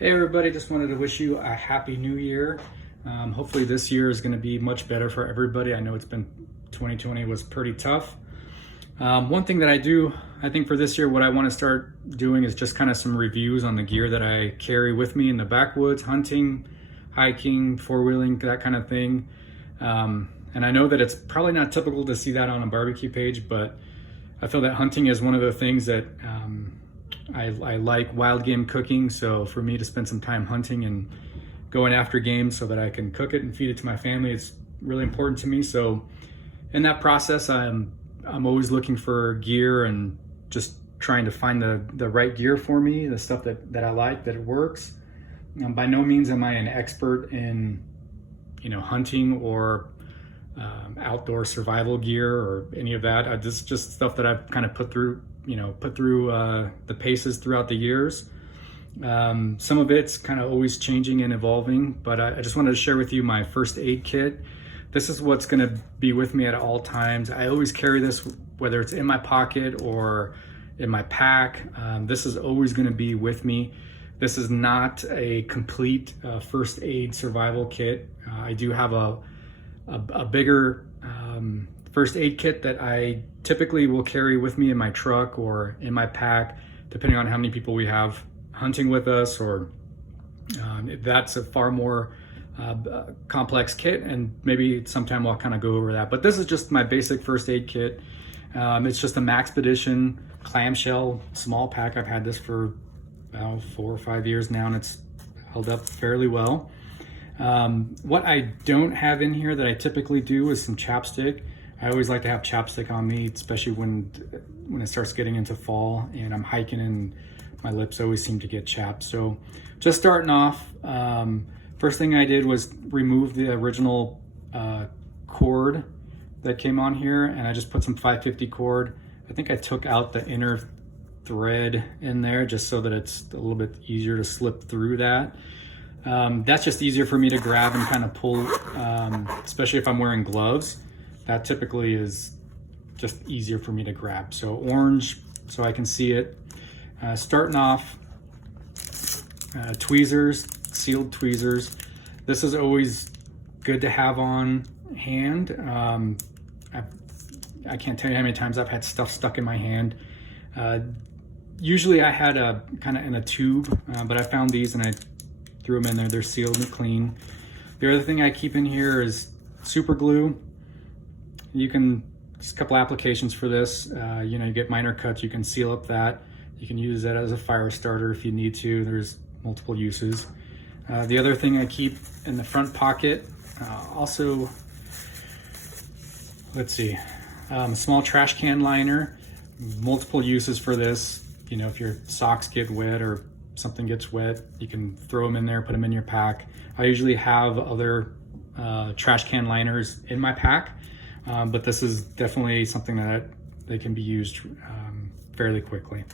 Hey everybody, just wanted to wish you a happy new year. Hopefully this year is going to be much better for everybody. I know 2020 was pretty tough. One thing that I think for this year, what I want to start doing is just kind of some reviews on the gear that I carry with me in the backwoods, hunting, hiking, four-wheeling, that kind of thing. And I know that it's probably not typical to see that on a barbecue page, but I feel that hunting is one of the things that I like wild game cooking, so for me to spend some time hunting and going after game so that I can cook it and feed it to my family, it's really important to me. So in that process, I'm always looking for gear and just trying to find the right gear for me, the stuff that I like, that it works. By no means am I an expert in hunting or outdoor survival gear or any of that. This is just stuff that I've kind of put through the paces throughout the years. Some of it's kind of always changing and evolving, but I just wanted to share with you my first aid kit. This is what's going to be with me at all times. I always carry this, whether it's in my pocket or in my pack. This is always going to be with me. This is not a complete first aid survival kit. I do have a bigger first aid kit that I typically will carry with me in my truck or in my pack, depending on how many people we have hunting with us, or that's a far more complex kit, and maybe sometime I'll kind of go over that. But this is just my basic first aid kit. It's just a Maxpedition clamshell small pack. I've had this for about 4 or 5 years now, and it's held up fairly well. What I don't have in here that I typically do is some chapstick. I always like to have chapstick on me, especially when it starts getting into fall and I'm hiking and my lips always seem to get chapped. So just starting off, first thing I did was remove the original cord that came on here, and I just put some 550 cord. I think I took out the inner thread in there just so that it's a little bit easier to slip through that. That's just easier for me to grab and kind of pull, especially if I'm wearing gloves. That typically is just easier for me to grab. So orange, so I can see it. Starting off, tweezers, sealed tweezers. This is always good to have on hand. I can't tell you how many times I've had stuff stuck in my hand. Usually I had a kind of in a tube, but I found these and I threw them in there. They're sealed and clean. The other thing I keep in here is super glue. Just a couple applications for this. You get minor cuts, you can seal up that. You can use that as a fire starter if you need to. There's multiple uses. The other thing I keep in the front pocket, also, let's see, a small trash can liner. Multiple uses for this. If your socks get wet or something gets wet, you can throw them in there, put them in your pack. I usually have other trash can liners in my pack, but this is definitely something that they can be used fairly quickly.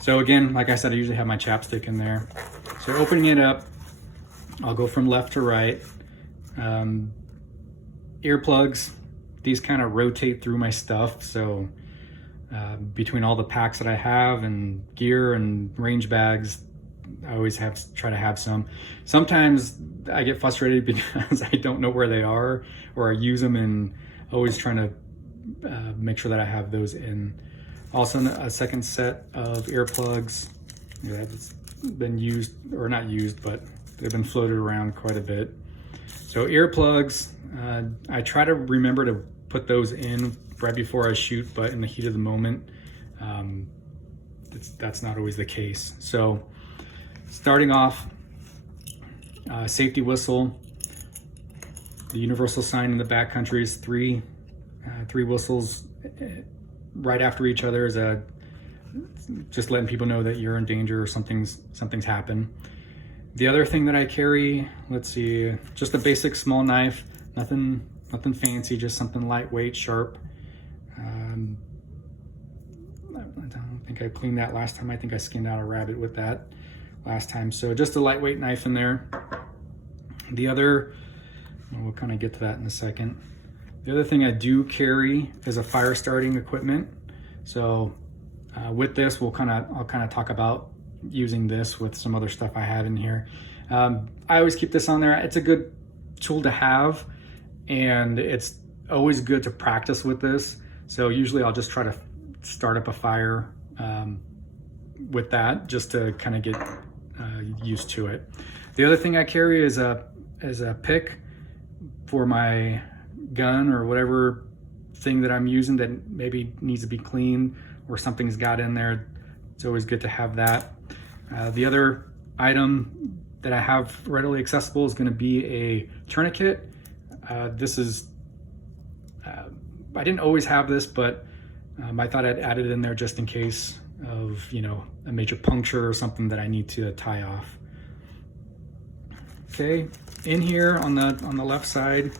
So again, like I said, I usually have my chapstick in there. So opening it up, I'll go from left to right. Earplugs, these kind of rotate through my stuff. So between all the packs that I have and gear and range bags, I always try to have some. Sometimes I get frustrated because I don't know where they are, or I use them and always trying to make sure that I have those in. Also a second set of earplugs that's been used, or not used, but they've been floated around quite a bit. So earplugs, I try to remember to put those in right before I shoot, but in the heat of the moment, that's not always the case. So starting off, safety whistle. The universal sign in the backcountry is three whistles right after each other, is just letting people know that you're in danger or something's happened. The other thing that I carry, let's see, just a basic small knife, nothing fancy, just something lightweight, sharp. I don't think I cleaned that last time. I think I skinned out a rabbit with that last time. So just a lightweight knife in there. The other, we'll kind of get to that in a second. The other thing I do carry is a fire starting equipment. So with this, I'll kind of talk about using this with some other stuff I have in here. I always keep this on there. It's a good tool to have, and it's always good to practice with this. So usually I'll just try to start up a fire with that, just to kind of get used to it. The other thing I carry is a pick for my gun or whatever thing that I'm using that maybe needs to be cleaned or something's got in there. It's always good to have that. The other item that I have readily accessible is going to be a tourniquet. This is, I didn't always have this, but I thought I'd add it in there just in case of, you know, a major puncture or something that I need to tie off. Okay, in here on the left side,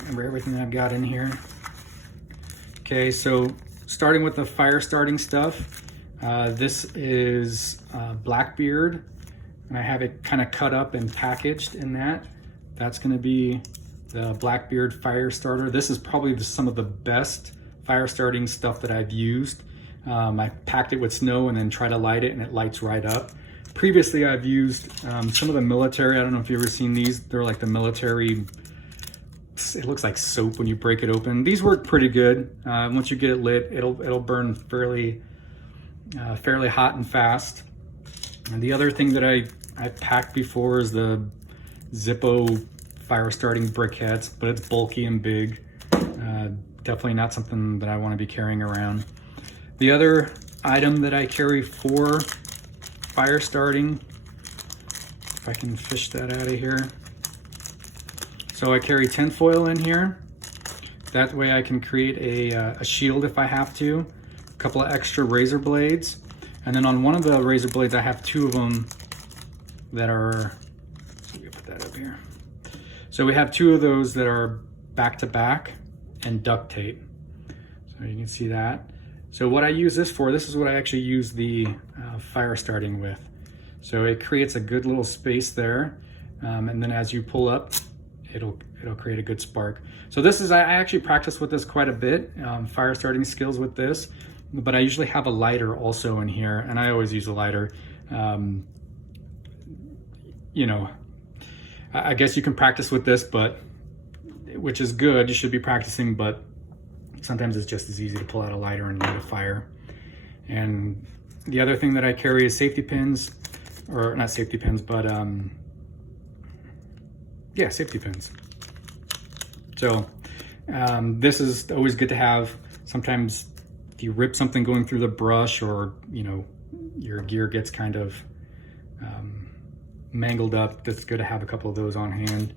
remember everything that I've got in here. Okay, so starting with the fire starting stuff, this is Blackbeard, and I have it kind of cut up and packaged in that. That's going to be the Blackbeard fire starter. This is probably some of the best fire starting stuff that I've used. I packed it with snow and then try to light it, and it lights right up. Previously, I've used some of the military. I don't know if you've ever seen these. They're like the military, it looks like soap when you break it open. These work pretty good. Once you get it lit, it'll burn fairly hot and fast. And the other thing that I've packed before is the Zippo fire starting briquettes, but it's bulky and big. Definitely not something that I want to be carrying around. The other item that I carry for fire starting, if I can fish that out of here. So I carry tinfoil in here. That way I can create a shield if I have to. A couple of extra razor blades. And then on one of the razor blades, I have two of them that are, so we put that up here. So we have two of those that are back to back and duct tape. So you can see that. So what I use this for, this is what I actually use the fire starting with. So it creates a good little space there. And then as you pull up, it'll create a good spark. So this is, I actually practice with this quite a bit, fire starting skills with this, but I usually have a lighter also in here, and I always use a lighter. You know, I guess you can practice with this, but which is good, you should be practicing, but sometimes it's just as easy to pull out a lighter and light a fire. And the other thing that I carry is safety pins, or not safety pins, but yeah, safety pins. So this is always good to have. Sometimes if you rip something going through the brush, or you know, your gear gets kind of mangled up, it's good to have a couple of those on hand.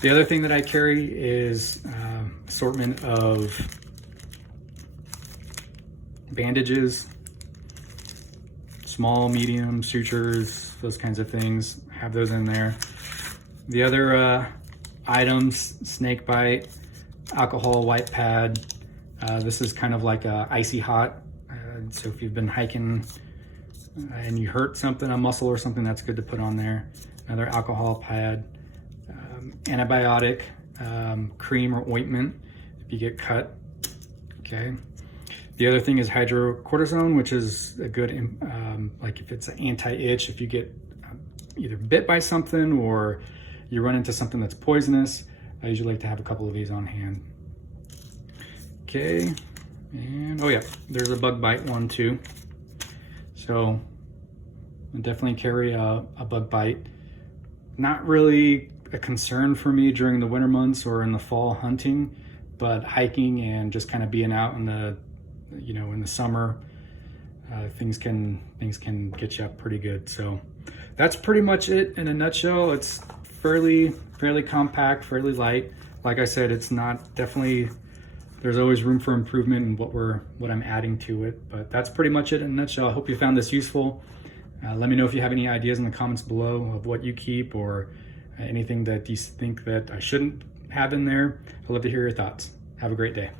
The other thing that I carry is assortment of bandages, small, medium, sutures, those kinds of things. Have those in there. The other items, snake bite, alcohol white pad. This is kind of like a icy hot. So if you've been hiking and you hurt something, a muscle or something, that's good to put on there. Another alcohol pad. Antibiotic, cream or ointment if you get cut. Okay. The other thing is hydrocortisone, which is a good, like if it's an anti-itch, if you get either bit by something or you run into something that's poisonous, I usually like to have a couple of these on hand. Okay, and oh yeah, there's a bug bite one too. So I definitely carry a bug bite. Not really a concern for me during the winter months or in the fall hunting, but hiking and just kind of being out in the, you know, in the summer, things can get you up pretty good. So that's pretty much it in a nutshell. It's fairly compact, fairly light. Like I said, it's not, definitely there's always room for improvement in what I'm adding to it, but that's pretty much it in a nutshell. I hope you found this useful. Let me know if you have any ideas in the comments below of what you keep, or anything that you think that I shouldn't have in there. I'd love to hear your thoughts. Have a great day.